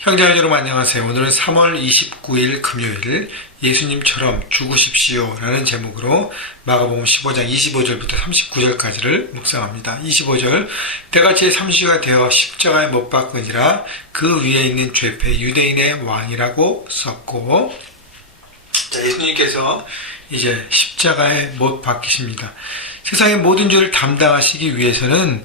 형제자 여러분 안녕하세요. 오늘은 3월 29일 금요일 예수님처럼 죽으십시오 라는 제목으로 마가복음 15장 25절부터 39절까지를 묵상합니다. 25절 때가 제3시가 되어 십자가에 못 박으니라 그 위에 있는 죄패 유대인의 왕이라고 썼고, 자, 예수님께서 이제 십자가에 못 박히십니다. 세상의 모든 죄를 담당하시기 위해서는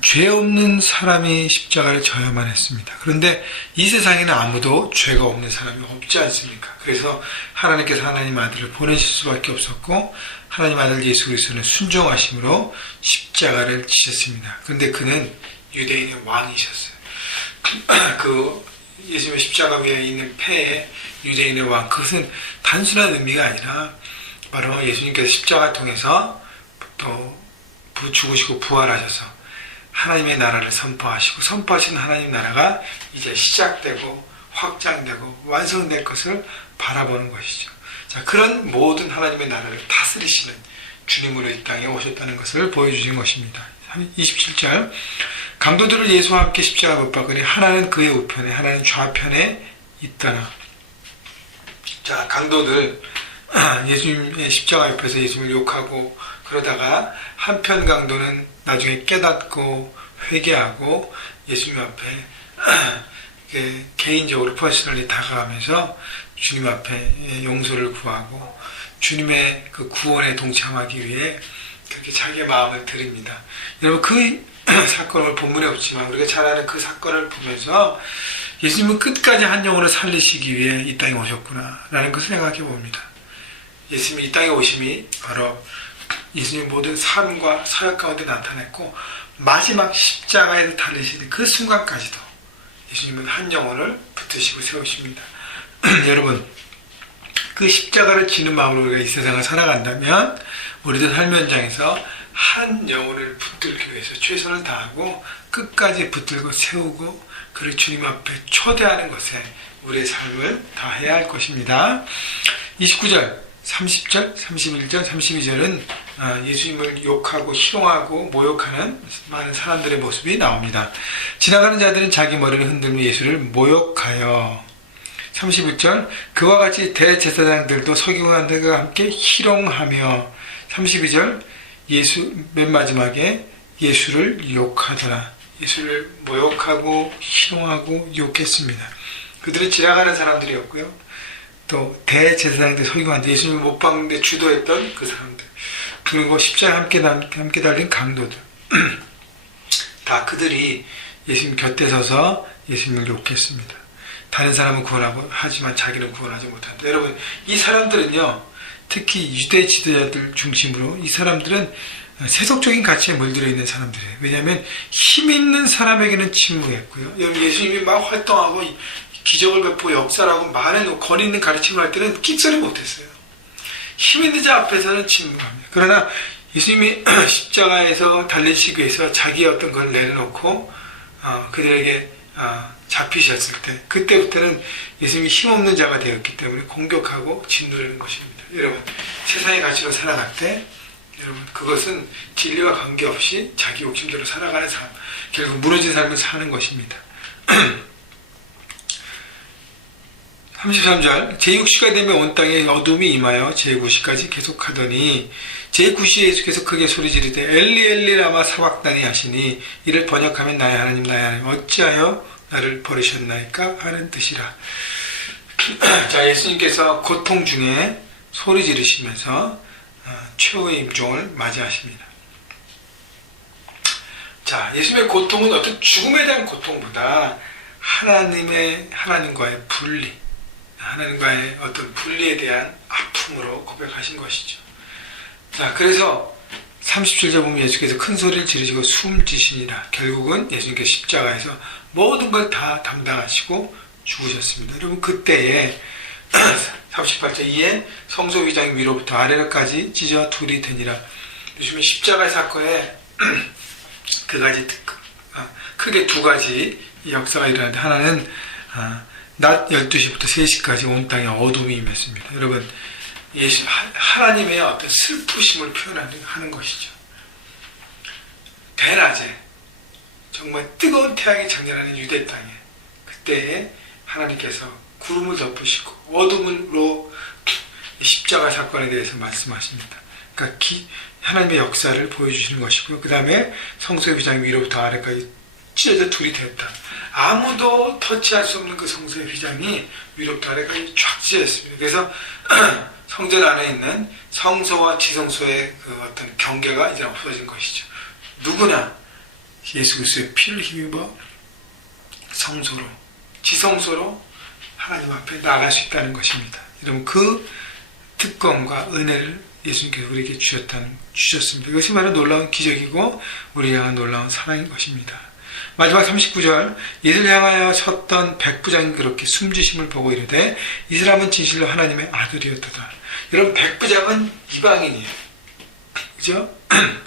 죄 없는 사람이 십자가를 져야만 했습니다. 그런데 이 세상에는 아무도 죄가 없는 사람이 없지 않습니까? 그래서 하나님께서 하나님 아들을 보내실 수밖에 없었고, 하나님 아들 예수 그리스도는 순종하심으로 십자가를 지셨습니다. 그런데 그는 유대인의 왕이셨어요. 그 예수님의 십자가 위에 있는 패에 유대인의 왕, 그것은 단순한 의미가 아니라 바로 예수님께서 십자가를 통해서 또 죽으시고 부활하셔서 하나님의 나라를 선포하시고, 선포하신 하나님 나라가 이제 시작되고 확장되고 완성될 것을 바라보는 것이죠. 자, 그런 모든 하나님의 나라를 다스리시는 주님으로 이 땅에 오셨다는 것을 보여주신 것입니다. 27절 강도들을 예수와 함께 십자가 못 박으니 하나는 그의 우편에 하나는 좌편에 있더라. 자, 강도들 예수님의 십자가 옆에서 예수님을 욕하고 그러다가 한편 강도는 나중에 깨닫고 회개하고 예수님 앞에 개인적으로 퍼스널리 다가가면서 주님 앞에 용서를 구하고 주님의 그 구원에 동참하기 위해 그렇게 자기의 마음을 드립니다. 여러분, 그 사건을 본문에 없지만 우리가 잘 아는 그 사건을 보면서 예수님은 끝까지 한 영혼을 살리시기 위해 이 땅에 오셨구나 라는 것을 생각해 봅니다. 예수님이 이 땅에 오심이 바로 예수님의 모든 삶과 사역 가운데 나타냈고, 마지막 십자가에서 달리시는 그 순간까지도 예수님은 한 영혼을 붙드시고 세우십니다. 여러분, 그 십자가를 지는 마음으로 우리가 이 세상을 살아간다면 우리도 삶의 현장에서 한 영혼을 붙들기 위해서 최선을 다하고 끝까지 붙들고 세우고 그를 주님 앞에 초대하는 것에 우리의 삶을 다해야 할 것입니다. 29절 30절, 31절, 32절은 예수님을 욕하고 희롱하고 모욕하는 많은 사람들의 모습이 나옵니다. 지나가는 자들은 자기 머리를 흔들며 예수를 모욕하여, 31절 그와 같이 대제사장들도 서기관들과 함께 희롱하며, 32절 예수 맨 마지막에 예수를 욕하더라. 예수를 모욕하고 희롱하고 욕했습니다. 그들은 지나가는 사람들이었고요. 또 대제사장들, 서기관들, 예수님을 못 박는데 주도했던 그 사람들, 그리고 십자가에 함께 달린 강도들 다 그들이 예수님 곁에 서서 예수님을 욕했습니다. 다른 사람은 구원하고 하지만 자기는 구원하지 못한다. 여러분, 이 사람들은요, 특히 유대 지도자들 중심으로 이 사람들은 세속적인 가치에 물들어 있는 사람들이에요. 왜냐하면 힘 있는 사람에게는 침묵했고요. 여러분, 예수님이 막 활동하고 기적을 베푸고 역사라고 많은 권위 있는 가르침을 할 때는 끽소리 못했어요. 힘 있는 자 앞에서는 침묵합니다. 그러나 예수님이 십자가에서 달리시기 위해서 자기의 어떤 걸 내려놓고 그들에게 잡히셨을 때, 그때부터는 예수님이 힘없는 자가 되었기 때문에 공격하고 짓누르는 것입니다. 여러분, 세상의 가치로 살아갈 때 여러분, 그것은 진리와 관계없이 자기 욕심대로 살아가는 삶, 결국 무너진 삶을 사는 것입니다. 33절 제6시가 되면 온 땅에 어둠이 임하여 제9시까지 계속하더니 제9시에 예수께서 크게 소리지르되 엘리 엘리 라마 사박다니 하시니, 이를 번역하면 나의 하나님 나의 하나님 어찌하여 나를 버리셨나이까 하는 뜻이라. 자, 예수님께서 고통 중에 소리 지르시면서 최후의 임종을 맞이하십니다. 자, 예수님의 고통은 어떤 죽음에 대한 고통보다 하나님과의 분리, 하나님과의 어떤 분리에 대한 아픔으로 고백하신 것이죠. 자, 그래서 37절 보면 예수께서 큰 소리를 지르시고 숨지시니라. 결국은 예수님께서 십자가에서 모든 걸 다 담당하시고 죽으셨습니다. 여러분, 그때에 38절 이에 성소 위장 위로부터 아래로까지 찢어 둘이 되니라. 요즘에 십자가 사건에 크게 두 가지 역사가 일어나는데, 하나는 낮 12시부터 3시까지 온 땅에 어둠이 임했습니다. 여러분, 하나님의 어떤 슬프심을 표현하는 것이죠. 대낮에 정말 뜨거운 태양이 장렬하는 유대 땅에 그 그때에 하나님께서 구름을 덮으시고 어둠으로 십자가 사건에 대해서 말씀하십니다. 그러니까 하나님의 역사를 보여주시는 것이고요. 그 다음에 성소의 휘장이 위로부터 아래까지 찢어져 둘이 됐다. 아무도 터치할 수 없는 그 성소의 휘장이 위로부터 아래까지 쫙 찢어졌습니다. 그래서 성전 안에 있는 성소와 지성소의 그 어떤 경계가 이제 없어진 것이죠. 누구나 예수 그리스도의 피를 힘입어 성소로, 지성소로 하나님 앞에 나갈 수 있다는 것입니다. 여러분, 그 특권과 은혜를 예수님께서 우리에게 주셨습니다. 이것이 바로 놀라운 기적이고 우리 향한 놀라운 사랑인 것입니다. 마지막 39절, 이를 향하여 섰던 백부장이 그렇게 숨지심을 보고 이르되 이 사람은 진실로 하나님의 아들이었도다. 여러분, 백부장은 이방인이에요. 그죠?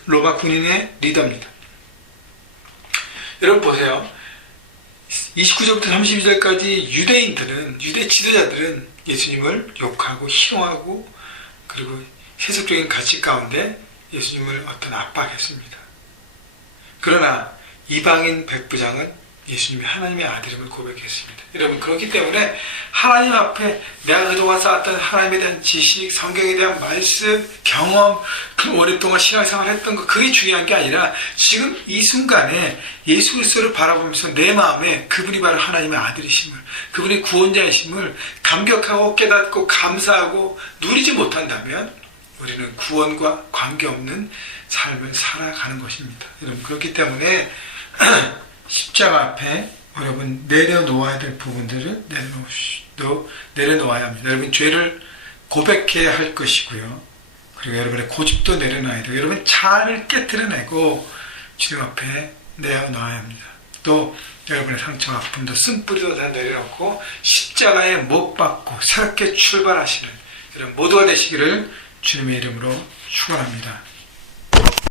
로마 군인의 리더입니다. 여러분 보세요. 29절부터 32절까지 유대인들은, 유대 지도자들은 예수님을 욕하고 희롱하고 그리고 세속적인 가치 가운데 예수님을 압박했습니다. 그러나 이방인 백부장은 예수님이 하나님의 아들임을 고백했습니다. 여러분, 그렇기 때문에 하나님 앞에 내가 그동안 쌓았던 하나님에 대한 지식, 성경에 대한 말씀, 경험, 오랫동안 신앙생활을 했던 거, 그게 중요한 게 아니라 지금 이 순간에 예수 그리스도를 바라보면서 내 마음에 그분이 바로 하나님의 아들이심을, 그분이 구원자이심을 감격하고 깨닫고 감사하고 누리지 못한다면 우리는 구원과 관계없는 삶을 살아가는 것입니다. 여러분, 그렇기 때문에 십자가 앞에 여러분 내려놓아야 될 부분들을 내려놓아야 합니다. 여러분, 죄를 고백해야 할 것이고요. 그리고 여러분의 고집도 내려놔야 돼요. 여러분, 자아를 깨트려내고 주님 앞에 내어놓아야 합니다. 또 여러분의 상처, 아픔도 쓴뿌리도 다 내려놓고 십자가에 못 박고 새롭게 출발하시는 여러분 모두가 되시기를 주님의 이름으로 축원합니다.